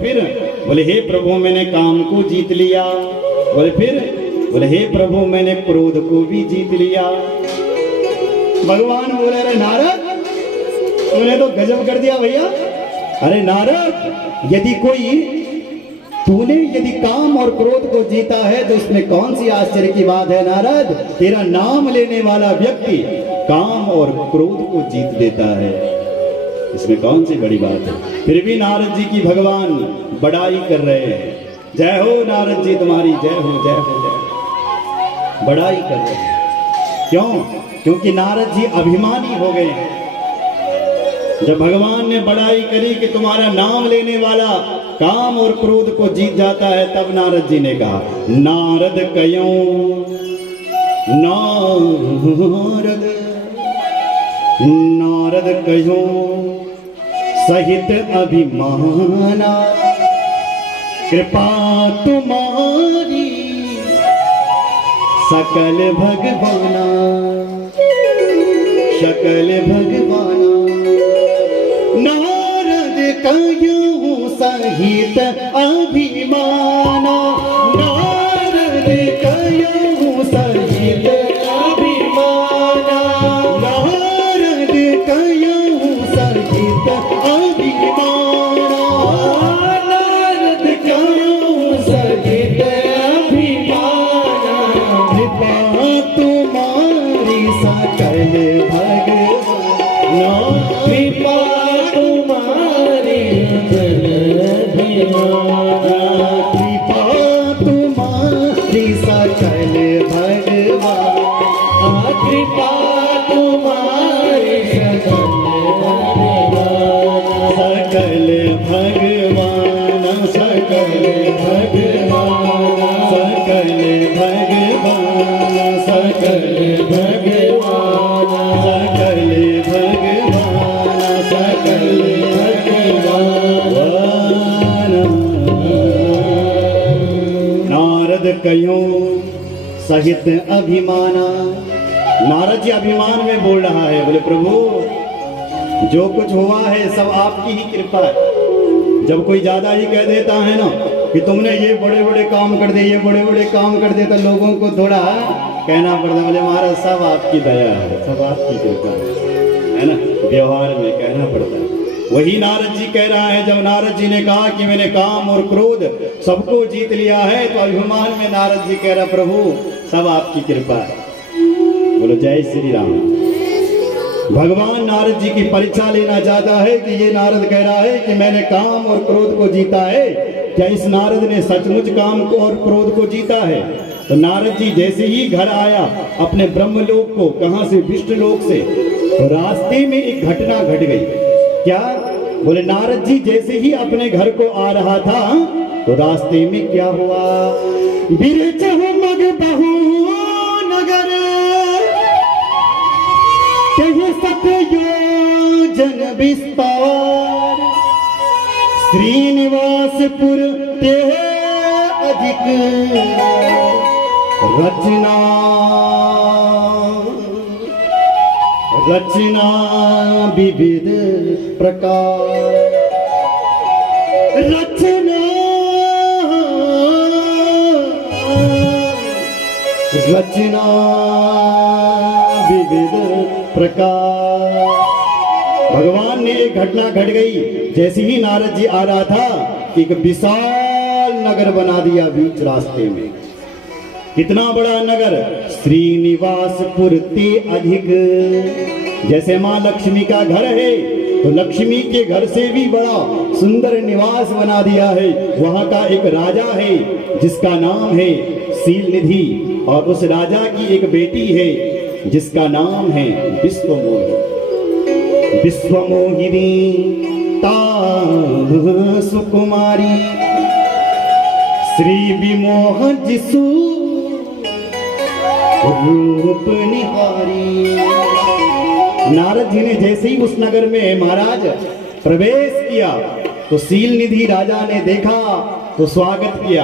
फिर बोले हे प्रभु मैंने काम को जीत लिया। बोले फिर बोले हे प्रभु मैंने क्रोध को भी जीत लिया। भगवान बोले अरे नारद तूने तो गजब कर दिया भैया। अरे नारद यदि काम और क्रोध को जीता है तो उसमें कौन सी आश्चर्य की बात है नारद। तेरा नाम लेने वाला व्यक्ति काम और क्रोध को जीत देता है, इसमें कौन सी बड़ी बात है। फिर भी नारद जी की भगवान बड़ाई कर रहे हैं। जय हो नारद जी तुम्हारी, जय हो जय हो जय हो। बड़ाई कर रहे हैं क्यों? क्योंकि नारद जी अभिमानी हो गए हैं। जब भगवान ने बड़ाई करी कि तुम्हारा नाम लेने वाला काम और क्रोध को जीत जाता है, तब नारद जी ने कहा नारद कयों नारद कयों सहित अभिमाना कृपा तुम्हारी सकल भगवाना सकल भगवाना। नारद कयों सहित अभिमाना नारद कयों सहित अभिमाना नारद कयों सहित अभिमाना नारद कयों सहित अभिमाना कृपा तुम्हारी सकल भगवाना कृपा तुम्हारी कृपा तुम्हारी सकल भगवान कृपा तुम्हारी सकल भगवान सकल भगवान सकल भगवान सकल भगवान सकल भगवान सकल भगवान। नारद कयों सहित अभिमाना। नारद जी अभिमान में बोल रहा है। बोले प्रभु जो कुछ हुआ है सब आपकी ही कृपा है। जब कोई ज्यादा ही कह देता है ना कि तुमने ये बड़े बड़े काम कर दिए, ये बड़े बड़े काम कर दिए, तो लोगों को थोड़ा कहना पड़ता है बोले महाराज सब आपकी दया है, सब आपकी कृपा है ना। व्यवहार में कहना पड़ता है। वही नारद जी कह रहा है। जब नारद जी ने कहा कि मैंने काम और क्रोध सबको जीत लिया है, तो अभिमान में नारद जी कह रहा प्रभु सब आपकी कृपा है। बोलो जय श्री राम। भगवान नारद जी की परीक्षा लेना चाहता है कि ये नारद कह रहा है कि मैंने काम और क्रोध को जीता है, क्या इस नारद ने सचमुच काम को और क्रोध को जीता है। तो नारद जी जैसे ही घर आया अपने ब्रह्मलोक को, कहां से, विष्णुलोक से, तो रास्ते में एक घटना घट गई। क्या? बोले नारद जी जैसे ही अपने घर को आ रहा था तो रास्ते में क्या हुआ। बिरचहु मग बहु नगर कहीं सतयोजन विस्तार श्रीनिवासपुर ते अधिक रचना रचना विविध प्रकार रचना रचना विविध प्रकार। भगवान ने एक घटना घट गई। जैसे ही नारद जी आ रहा था कि एक विशाल नगर बना दिया बीच रास्ते में। कितना बड़ा नगर, श्रीनिवासपुर ते अधिक। जैसे माँ लक्ष्मी का घर है तो लक्ष्मी के घर से भी बड़ा सुंदर निवास बना दिया है। वहाँ का एक राजा है जिसका नाम है शीलनिधि, और उस राजा की एक बेटी है जिसका नाम है विश्वमोहिनी। विश्वमोहिनी ता सुकुमारी श्री विमोह जिसु रूप निहारी। नारद जी ने जैसे ही उस नगर में महाराज प्रवेश किया तो शीलनिधि राजा ने देखा तो स्वागत किया।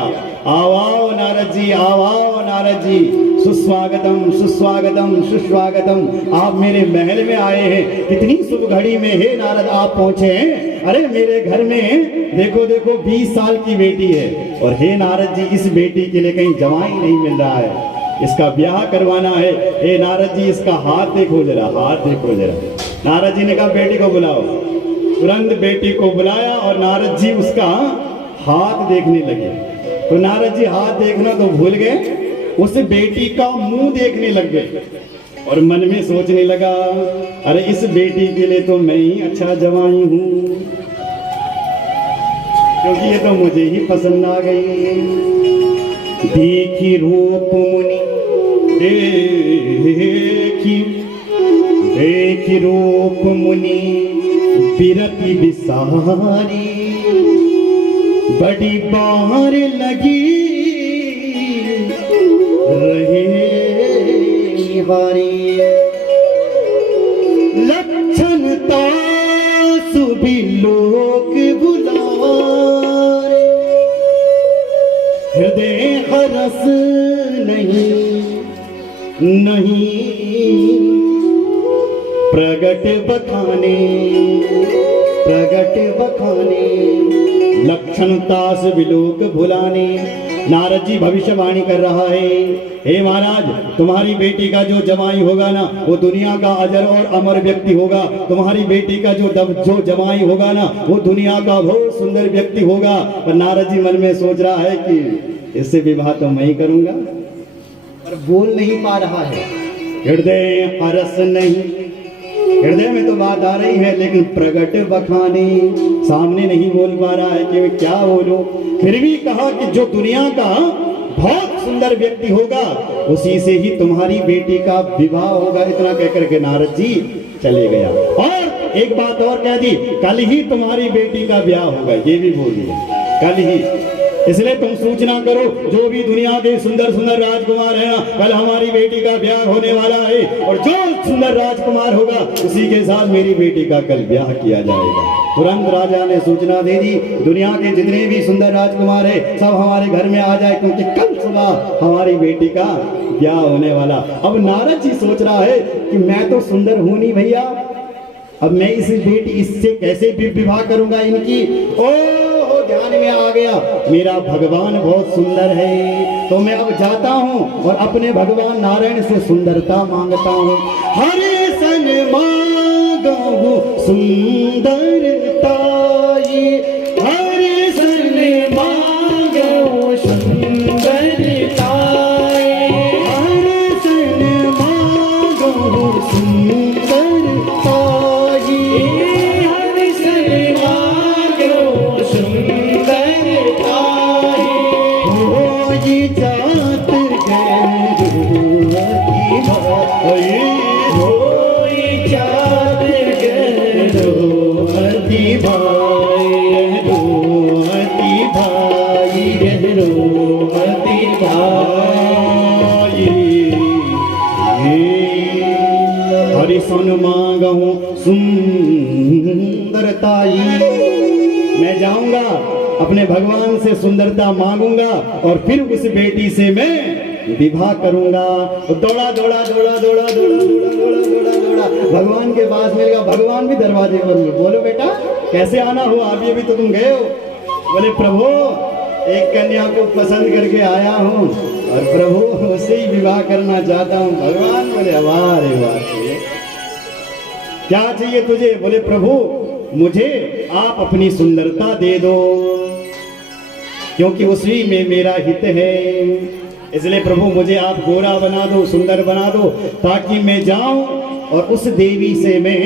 आओ आओ नारद जी, आओ आओ नारद जी, सुस्वागतम सुस्वागतम सुस्वागतम। आप मेरे महल में आए हैं, कितनी शुभ घड़ी में हे नारद आप पहुंचे हैं। अरे मेरे घर में देखो देखो 20 साल की बेटी है, और हे नारद जी इस बेटी के लिए कहीं जवाई नहीं मिल रहा है, इसका ब्याह करवाना है। हे नारद जी इसका हाथ देखो जरा, हाथ देखो जरा। नारद जी ने कहा बेटी को बुलाओ। तुरंत बेटी को बुलाया और नारद जी उसका हाथ देखने लगे। तो नारद जी हाथ देखना तो भूल गए, उस बेटी का मुंह देखने लग गए और मन में सोचने लगा, अरे इस बेटी के लिए तो मैं ही अच्छा जवाई हूं, क्योंकि ये तो मुझे ही पसंद आ गई। देखी रूप मुनि देखी रूप मुनि बिरति बिसारी, बड़ी बाहर लगी रहे निहारी। लक्षणता सुबी लोक बुलारे, हृदय हरस नहीं नहीं प्रगट बखाने, प्रगट बखाने। लक्षणता से विलोक भुलाने। नारद जी भविष्यवाणी कर रहा है, हे महाराज तुम्हारी बेटी का जो जमाई होगा ना वो दुनिया का अजर और अमर व्यक्ति होगा। तुम्हारी बेटी का जो जमाई होगा ना वो दुनिया का बहुत सुंदर व्यक्ति होगा। पर नारद जी मन में सोच रहा है कि इससे विवाह तो मैं ही करूंगा, पर बोल नहीं पा रहा है। हृदय हरस नहीं, हृदय में तो बात आ रही है लेकिन प्रगट बखाने, सामने नहीं बोल पा रहा है कि मैं क्या बोलूं। फिर भी कहा कि जो दुनिया का बहुत सुंदर व्यक्ति होगा उसी से ही तुम्हारी बेटी का विवाह होगा। इतना कहकर के नारद जी चले गया। और एक बात और कह दी, कल ही तुम्हारी बेटी का ब्याह होगा, ये भी बोल दिया कल ही। इसलिए तुम सूचना करो जो भी दुनिया के सुंदर सुंदर राजकुमार है ना, कल हमारी बेटी का ब्याह होने वाला है, और जो सुंदर राजकुमार होगा उसी के साथ मेरी बेटी का कल ब्याह किया जाएगा। तुरंत राजा ने सूचना दे दी, दुनिया के जितने भी सुंदर राजकुमार है सब हमारे घर में आ जाए, क्योंकि कल सुबह हमारी बेटी का ब्याह होने वाला। अब नारद जी सोच रहा है कि मैं तो सुंदर हूं नहीं भैया, अब मैं इस बेटी इससे कैसे विवाह करूंगा इनकी। ओ ध्यान में आ गया, मेरा भगवान बहुत सुंदर है, तो मैं अब जाता हूँ और अपने भगवान नारायण से सुंदरता मांगता हूँ। हरे सन मांगू सुंदरता, ये हरे सन मांगू सुंदरता, हरे सन मांगू सुंदरता, हरे सन मांगू सुंदरता, हो ये जात गरुवती भाई, हो ये जात गरुवती भाई, गरुवती भाई, गरुवती भाई। हरि सन मांगहूं सुंदरताई, मैं जाऊंगा अपने भगवान से सुंदरता मांगूंगा और फिर उस बेटी से मैं विवाह करूंगा। दौड़ा दौड़ा दौड़ा दौड़ा दौड़ा दौड़ा दौड़ा दौड़ा दौड़ा भगवान के पास मिलेगा। भगवान भी दरवाजे पर हुए, बोलो बेटा कैसे आना हुआ, अभी तो तुम गए हो। बोले प्रभु एक कन्या को पसंद करके आया हूँ और प्रभु उससे ही विवाह करना चाहता हूँ। भगवान बोले वाह रे वाह, क्या चाहिए तुझे? बोले प्रभु मुझे आप अपनी सुंदरता दे दो, क्योंकि उसी में मेरा हित है। इसलिए प्रभु मुझे आप गोरा बना दो, सुंदर बना दो, ताकि मैं जाऊं और उस देवी से मैं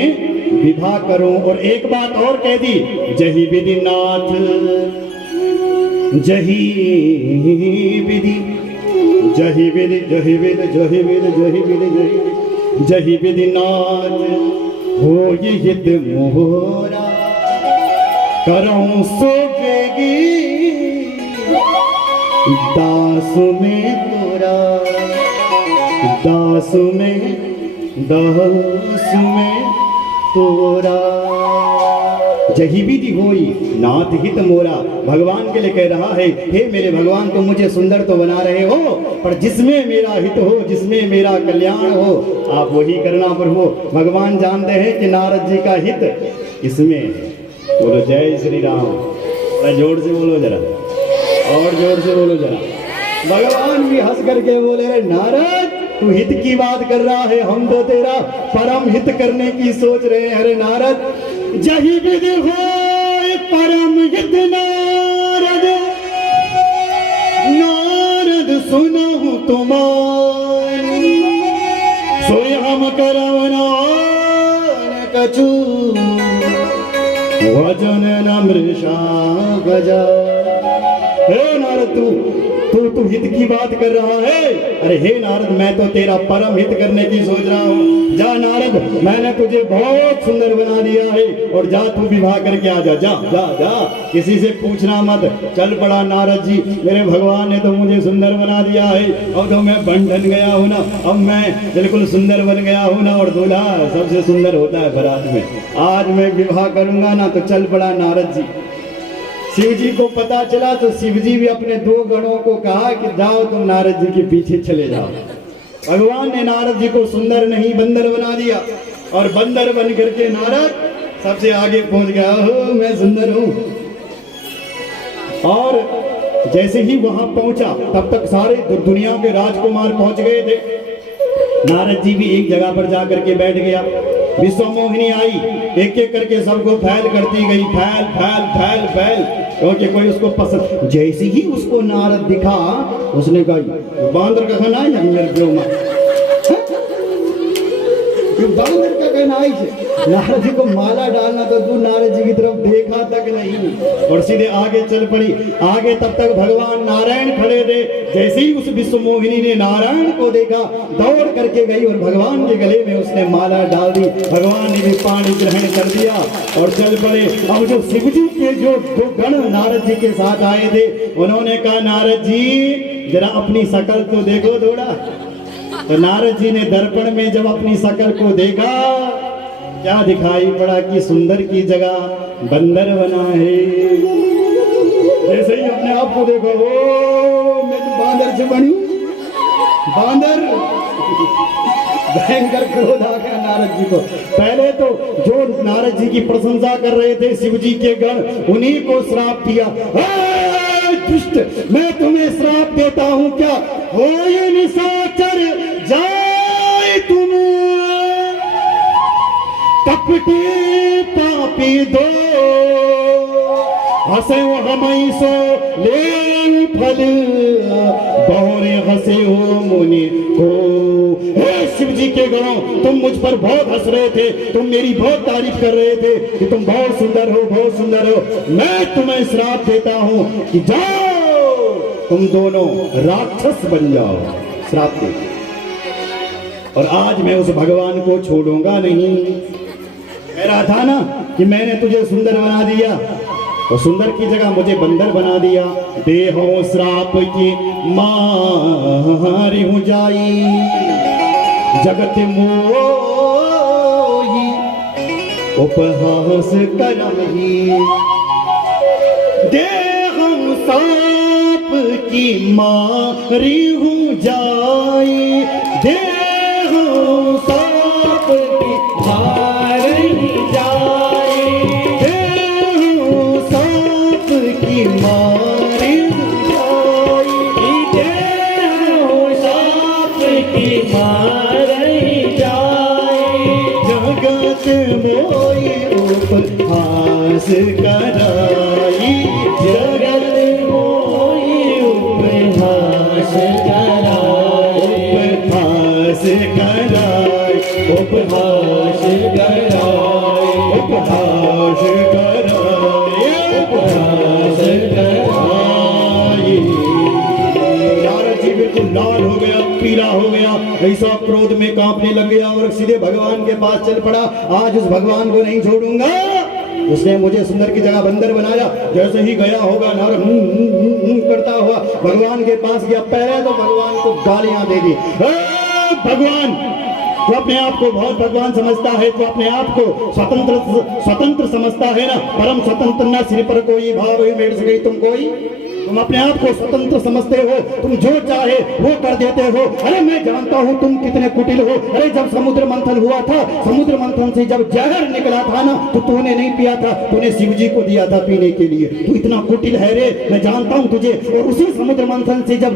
विवाह करूं। और एक बात और कह दी, जही विधि नाथ, जही विधि, जही विधि, जही विधि, जही विधि, जही विधि, जही विधि नाथ हो ये हित मोरा, करऊं सोवेगी दास में तोरा, दास में तोरा। जही विधि होई नाथ हित मोरा। भगवान के लिए कह रहा है, हे मेरे भगवान, तुम मुझे सुंदर तो बना रहे हो, पर जिसमें मेरा हित हो, जिसमें मेरा कल्याण हो, आप वही करना प्रभु। भगवान जानते हैं कि नारद जी का हित इसमें है। बोलो जय श्री राम। जोर से बोलो जरा, और जोर से बोलो जरा। भगवान भी हंस करके बोले, नारद तू हित की बात कर रहा है, हम तो तेरा परम हित करने की सोच रहे हैं। अरे नारद, जही विधि हो परम हित नारद, नारद सुनहु तुम्हारी, सोय हम करवना कछु, वचन न मृषा गजा। हे नारद, तू हित की बात कर रहा है। अरे हे नारद, मैं तो तेरा परम हित करने की सोच रहा हूँ। जा नारद, मैंने तुझे बहुत सुंदर बना दिया है, और जा तू विवाह करके आ जा। जा जा जा, किसी से पूछना मत। चल पड़ा नारद जी, मेरे भगवान ने तो मुझे सुंदर बना दिया है। अब तो मैं बन गया हूँ ना, अब मैं बिल्कुल सुंदर बन गया हूँ ना, और दूल्हा सबसे सुंदर होता है बारात में। आज मैं विवाह करूंगा ना। तो चल पड़ा नारद जी। शिव जी को पता चला तो शिव जी भी अपने 2 गणों को कहा कि जाओ तुम नारद जी के पीछे चले जाओ। भगवान ने नारद जी को सुंदर नहीं बंदर बना दिया, और बंदर बन करके नारद सबसे आगे पहुंच गया, हो मैं सुंदर हूं। और जैसे ही वहां पहुंचा, तब तक सारे दुनिया के राजकुमार पहुंच गए थे। नारद जी भी एक जगह पर जाकर के बैठ गया। विश्व मोहिनी आई, एक एक करके सबको फैल करती गई, फैल फैल फैल फैल, क्योंकि कोई उसको पसंद। जैसे ही उसको नारद दिखा, उसने कहा, बांदर का खाना है मेरे बांदर का कहना है। नारद जी को माला डालना तो तू नारद जी की तरफ देखा तक नहीं, और सीधे आगे चल पड़ी। आगे तब तक भगवान नारायण खड़े थे। जैसे ही उस विश्व मोहिनी ने नारायण को देखा, दौड़ करके गई और भगवान के गले में उसने माला डाल दी। भगवान ने भी पानी ग्रहण कर दिया और चल पड़े। अब जो शिव जी के जो 2 गण नारद जी के साथ आए थे, उन्होंने कहा, नारद जी जरा अपनी शकल तो देखो थोड़ा। तो नारद जी ने दर्पण में जब अपनी शकल को देखा, क्या दिखाई पड़ा कि सुंदर की जगह बंदर बना है। जैसे ही अपने आप को देखो, ओ मैं तो बांदर से बनी, बांदर। भयंकर क्रोध आ गया नारद जी को। पहले तो जो नारद जी की प्रशंसा कर रहे थे शिव जी के गण, उन्हीं को श्राप दिया। दुष्ट, मैं तुम्हें श्राप देता हूँ क्या, हो ये निशाचर जाए तुम, कपटी पापी दो, हंसे हो हमई सो ले फल, बहुरे हंसे हो मुनि को। हे शिव जी के गणों, तुम मुझ पर बहुत हंस रहे थे, तुम मेरी बहुत तारीफ कर रहे थे कि तुम बहुत सुंदर हो, बहुत सुंदर हो। मैं तुम्हें श्राप देता हूं कि जाओ तुम दोनों राक्षस बन जाओ। श्राप दे, और आज मैं उस भगवान को छोड़ूंगा नहीं। कह रहा था ना कि मैंने तुझे सुंदर बना दिया, तो सुंदर की जगह मुझे बंदर बना दिया। देहो श्राप की मारी हूँ जाई, जगत मोही उपहास करही। देहो श्राप की मारी हूँ जाई, देहो श्राप की मारी जाई, देहो श्राप की मारी जाई, देहो श्राप की मारी जाई। जगत मोई उपहास कराई, जगत मोई उपहास कराई, उपहास कराई, उपहास कराई, उपहास कराई, उपहास कराई। नारद जी बिल्कुल लाल हो गया, पीला हो गया, ऐसा क्रोध में कांपने लग गया और सीधे भगवान के पास चल पड़ा। आज उस भगवान को नहीं छोड़ूंगा, उसने मुझे सुंदर की जगह बंदर बनाया। जैसे ही गया होगा नारद करता हुआ भगवान के पास गया, पहले तो भगवान को गालियां दे दी। भगवान तो अपने आप को बहुत भगवान समझता है, तो अपने आप को स्वतंत्र समझता है ना। परम स्वतंत्र ना सिर पर कोई भाव ही मेड़ सके तुम कोई। तुम अपने आप को स्वतंत्र समझते हो, तुम जो चाहे वो कर देते हो। अरे मैं जानता हूँ तुम कितने कुटिल हो। अरे जब समुद्र मंथन हुआ था, समुद्र मंथन से जब जहर निकला था ना, तो तूने नहीं पिया था, तूने शिव जी को दिया था पीने के लिए। तू इतना कुटिल है रे, मैं जानता हूँ तुझे। और उसी समुद्र मंथन से जब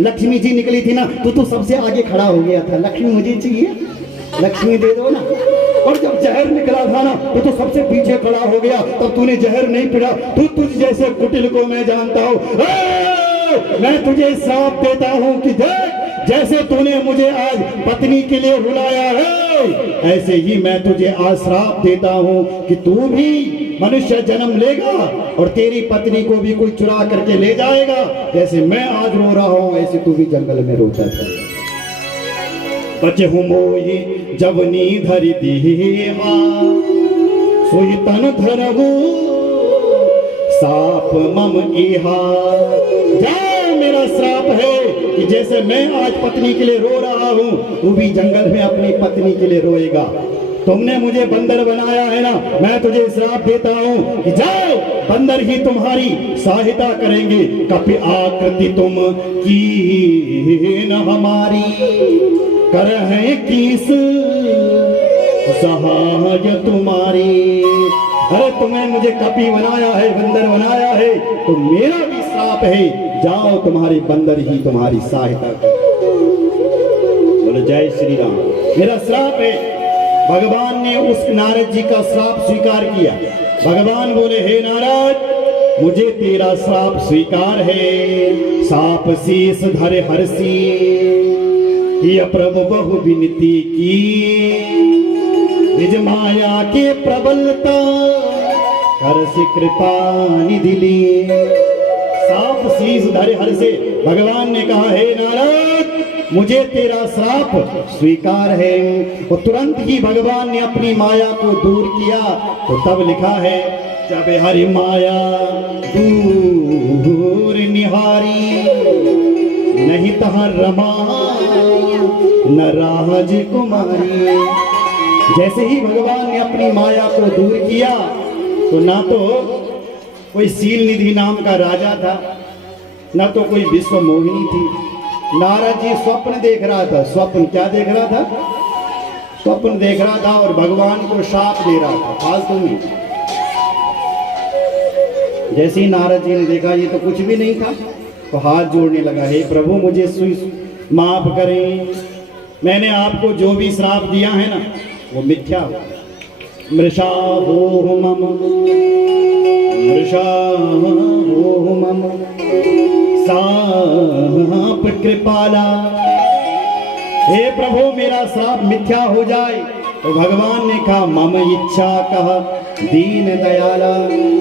लक्ष्मी जी निकली थी ना, तो तू सबसे आगे खड़ा हो गया था, लक्ष्मी मुझे चाहिए, लक्ष्मी दे दो ना। और जब जहर निकला था ना, तो सबसे पीछे खड़ा हो गया, तब तूने जहर नहीं पिया। तू तुझ जैसे कुटिल को मैं जानता हूँ। मैं तुझे श्राप देता हूँ कि देख, जैसे तूने मुझे आज पत्नी के लिए बुलाया है, ऐसे ही मैं तुझे आज श्राप देता हूँ कि तू भी मनुष्य जन्म लेगा और तेरी पत्नी को भी कोई चुरा करके ले जाएगा। जैसे मैं आज रो रहा हूँ, ऐसे तू भी जंगल में रोता था। बचहु मोहि जवनी धरि देवा, सोई तन धरहु साप मम इहा। जाओ, मेरा श्राप है कि जैसे मैं आज पत्नी के लिए रो रहा हूँ, तू भी जंगल में अपनी पत्नी के लिए रोएगा। तुमने मुझे बंदर बनाया है ना, मैं तुझे श्राप देता हूँ कि जाओ, बंदर ही तुम्हारी सहायता करेंगे। कपि आकृति तुम की न हमारी, कर है किस सहाय तुम्हारी। अरे तुमने मुझे कपि बनाया है, बंदर बनाया है, तो मेरा भी श्राप है, जाओ तुम्हारी बंदर ही तुम्हारी सहायता करे। बोलो जय श्री राम। मेरा श्राप है। भगवान ने उस नारद जी का श्राप स्वीकार किया। भगवान बोले, हे नारद, मुझे तेरा श्राप स्वीकार है। साप शीस धरे हर्षी, ये प्रभु बहु विनती की। निज माया के प्रबलता कर से कृपा निधि ली। साप शीस धरे हर्षे, भगवान ने कहा, हे नारद, मुझे तेरा श्राप स्वीकार है। तो तुरंत ही भगवान ने अपनी माया को दूर किया। तो तब लिखा है, जब हरि माया दूर निहारी, नहीं तहाँ रमा न राजकुमारी। जैसे ही भगवान ने अपनी माया को दूर किया, तो ना तो कोई सील निधि नाम का राजा था, ना तो कोई विश्व मोहिनी थी। नारद जी स्वप्न देख रहा था। स्वप्न क्या देख रहा था? स्वप्न देख रहा था और भगवान को शाप दे रहा था फालतू में। जैसे ही नारद जी ने देखा ये तो कुछ भी नहीं था, तो हाथ जोड़ने लगा, हे प्रभु, मुझे माफ करें। मैंने आपको जो भी श्राप दिया है ना, वो मिथ्या हो। मृषा हो मम, मृषा हो मम साप कृपाला। हे प्रभु, मेरा श्राप मिथ्या हो जाए। तो भगवान ने कहा, मम इच्छा कहा दीन दयाला।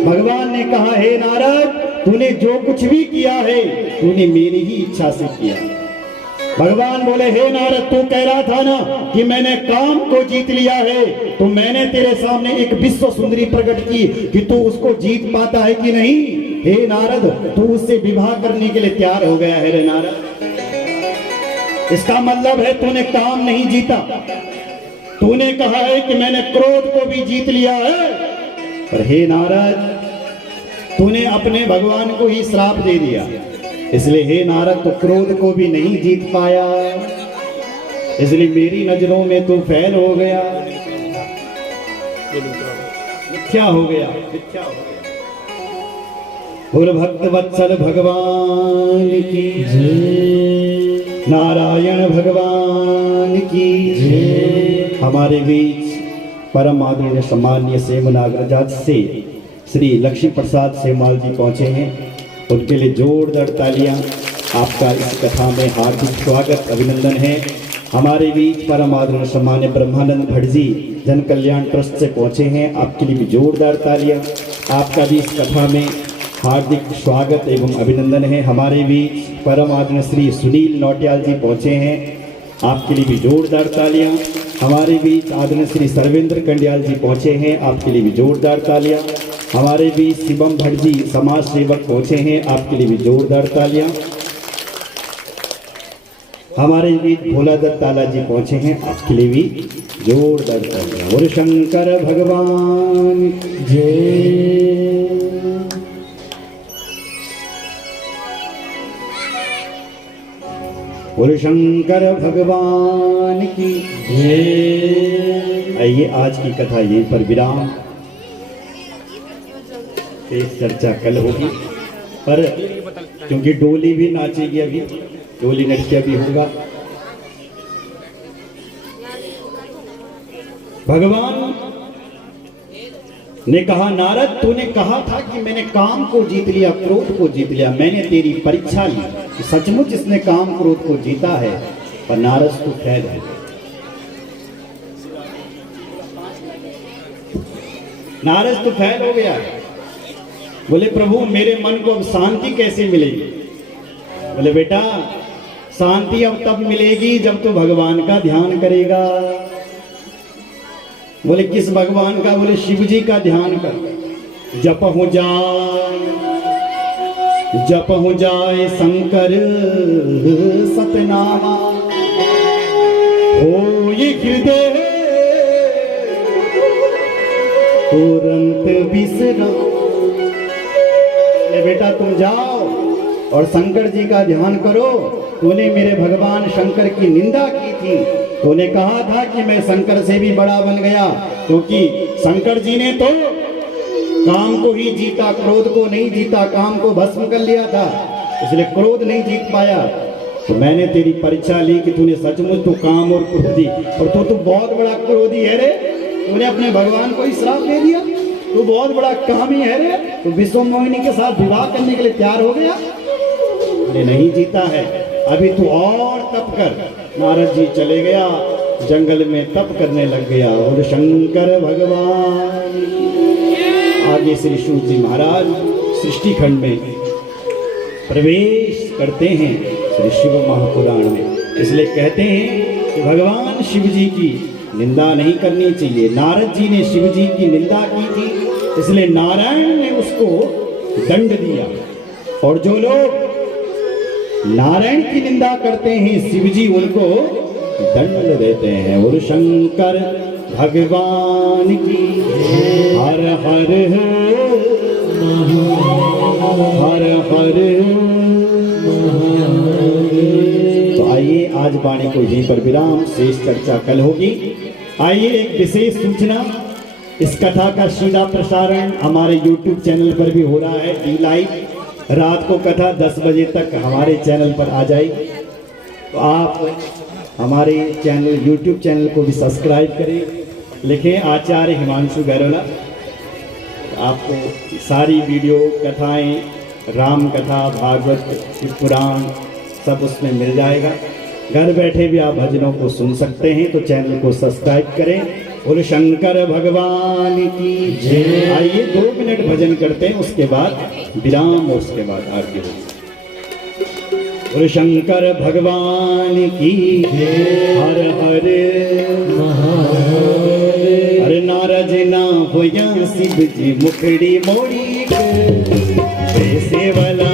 भगवान ने कहा, हे नारद, तूने जो कुछ भी किया है, तूने मेरी ही इच्छा से किया। भगवान बोले, हे नारद, तू कह रहा था ना कि मैंने काम को जीत लिया है, तो मैंने तेरे सामने एक विश्व सुंदरी प्रकट की कि तू उसको जीत पाता है कि नहीं। हे नारद, तू उससे विवाह करने के लिए तैयार हो गया है रे नारद। इसका मतलब है तूने काम नहीं जीता। तूने कहा है कि मैंने क्रोध को भी जीत लिया है, पर हे नारद, तूने अपने भगवान को ही श्राप दे दिया। इसलिए हे नारद, तो क्रोध को भी नहीं जीत पाया, इसलिए मेरी नजरों में तू फेल हो गया, मिथ्या हो गया, मिथ्या हो गया। और भक्त वत्सल भगवान की जय, नारायण भगवान की जय। हमारे बीच परम आदरणीय सम्माननीय सेवनाग्रजात से श्री लक्ष्मी प्रसाद सेमवाल जी पहुंचे हैं। उनके लिए जोरदार तालियां। आपका इस कथा में हार्दिक स्वागत, अभिनंदन है। हमारे बीच परम आदरणीय सम्मान्य ब्रह्मानंद भट्ट जी जन कल्याण ट्रस्ट से पहुंचे हैं। आपके लिए भी जोरदार तालियां। आपका भी इस कथा में हार्दिक स्वागत एवं अभिनंदन है। हमारे बीच परम आदरणीय श्री सुनील नौटियाल जी पहुंचे हैं। आपके लिए भी जोरदार तालियां। हमारे बीच आदरणीय श्री सर्वेंद्र कंडियाल जी पहुंचे हैं। आपके लिए भी जोरदार तालियां। हमारे बीच शिवम भट्ट जी समाज सेवक पहुंचे हैं। आपके लिए भी जोरदार तालियां। हमारे बीच भोला दत्त ताला जी पहुंचे हैं, आपके लिए भी जोरदार तालियां। बोलो शंकर भगवान जय। बोलो शंकर भगवान की जय। आइए आज की कथा यहीं पर विराम, तेज चर्चा कल होगी, पर क्योंकि डोली भी नाचेगी, अभी डोली नृत्य भी होगा। भगवान ने कहा, नारद तूने कहा था कि मैंने काम को जीत लिया, क्रोध को जीत लिया, मैंने तेरी परीक्षा ली, सचमुच इसने काम क्रोध को जीता है। पर नारद तू फैल है, नारद तू फैल हो गया। बोले प्रभु मेरे मन को अब शांति कैसे मिलेगी? बोले बेटा शांति अब तब मिलेगी जब तू भगवान का ध्यान करेगा। बोले किस भगवान का? बोले शिव जी का ध्यान कर। जपहु जाए शंकर सतनामा, हो ये हृदय तुरंत विश्राम। बेटा तुम जाओ और शंकर जी का ध्यान करो। तूने मेरे भगवान शंकर की निंदा की थी, तूने कहा था कि मैं शंकर से भी बड़ा बन गया, क्योंकि शंकर जी ने तो काम को ही जीता, क्रोध को नहीं जीता, काम को भस्म कर लिया था, इसलिए क्रोध नहीं जीत पाया। तो मैंने तेरी परीक्षा ली कि तूने सचमुच तो काम और क्रोधी, और तो बहुत बड़ा क्रोधी है रे, तूने अपने भगवान को ही श्राप दे दिया, तू बहुत बड़ा कामी है रे, तू विश्व मोहिनी के साथ विवाह करने के लिए तैयार हो गया। नहीं जीता है, अभी तू और तप कर। नारद जी चले गया, जंगल में तप करने लग गया। और शंकर भगवान आगे श्री शिव जी महाराज सृष्टि खंड में प्रवेश करते हैं, श्री शिव महापुराण में। इसलिए कहते हैं कि भगवान शिव जी की निंदा नहीं करनी चाहिए। नारद जी ने शिव जी की निंदा की थी, इसलिए नारायण ने उसको दंड दिया। और जो लोग नारायण की निंदा करते हैं, शिव जी उनको दंड देते हैं। और शंकर भगवान की हर हर हर हर। तो आइए आज वाणी को यहीं पर विराम, शेष चर्चा कल होगी। आइए एक विशेष सूचना, इस कथा का सीधा प्रसारण हमारे YouTube चैनल पर भी हो रहा है, लाइव। रात को कथा 10 बजे तक हमारे चैनल पर आ जाएगी। तो आप हमारे चैनल YouTube चैनल को भी सब्सक्राइब करें, लिखें आचार्य हिमांशु गैरोला। आपको सारी वीडियो कथाएं, राम कथा, भागवत, शिव पुराण सब उसमें मिल जाएगा। घर बैठे भी आप भजनों को सुन सकते हैं, तो चैनल को सब्सक्राइब करें। बोलो शंकर भगवान की जय। आइए 2 मिनट भजन करते हैं, उसके बाद विराम और उसके बाद आरती होगी। बोलो शंकर भगवान की जय। हर हर हर नारद ना होया शिव जी मुखड़ी मोड़ी, ऐसे वाला